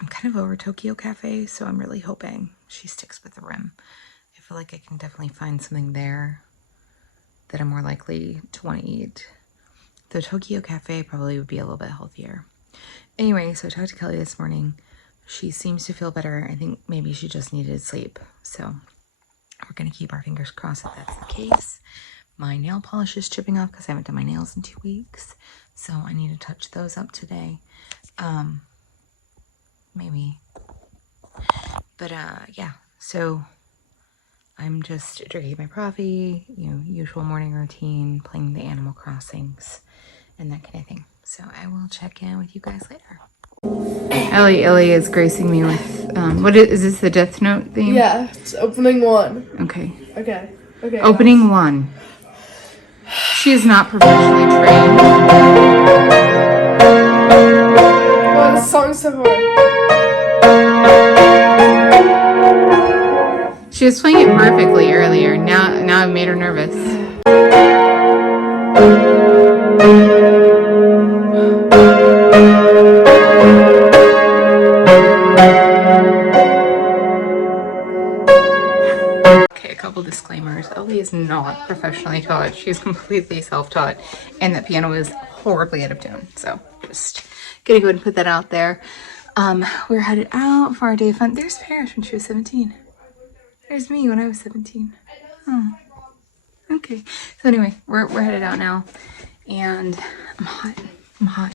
I'm kind of over Tokyo Cafe, so I'm really hoping she sticks with The Rim. I feel like I can definitely find something there that I'm more likely to want to eat. The Tokyo Cafe probably would be a little bit healthier. Anyway, so I talked to Kelly this morning. She seems to feel better. I think maybe she just needed sleep. So we're going to keep our fingers crossed that that's the case. My nail polish is chipping off because I haven't done my nails in 2 weeks. So I need to touch those up today. Maybe. But yeah, so I'm just drinking my coffee, usual morning routine, playing the Animal Crossings and that kind of thing. So I will check in with you guys later. Ellie is gracing me with, what is this, the Death Note theme? Yeah, it's opening 1. Okay. Okay, Opening guys. 1. She is not professionally trained. Oh, this song's so hard. She was playing it perfectly earlier. Now I've made her nervous. Okay, a couple disclaimers. Ellie is not professionally taught. She's completely self-taught, and that piano is horribly out of tune. So just gonna go ahead and put that out there. We're headed out for our day of fun. There's Parrish when she was 17. There's me when I was 17. Oh. Okay. So anyway, we're headed out now, and I'm hot.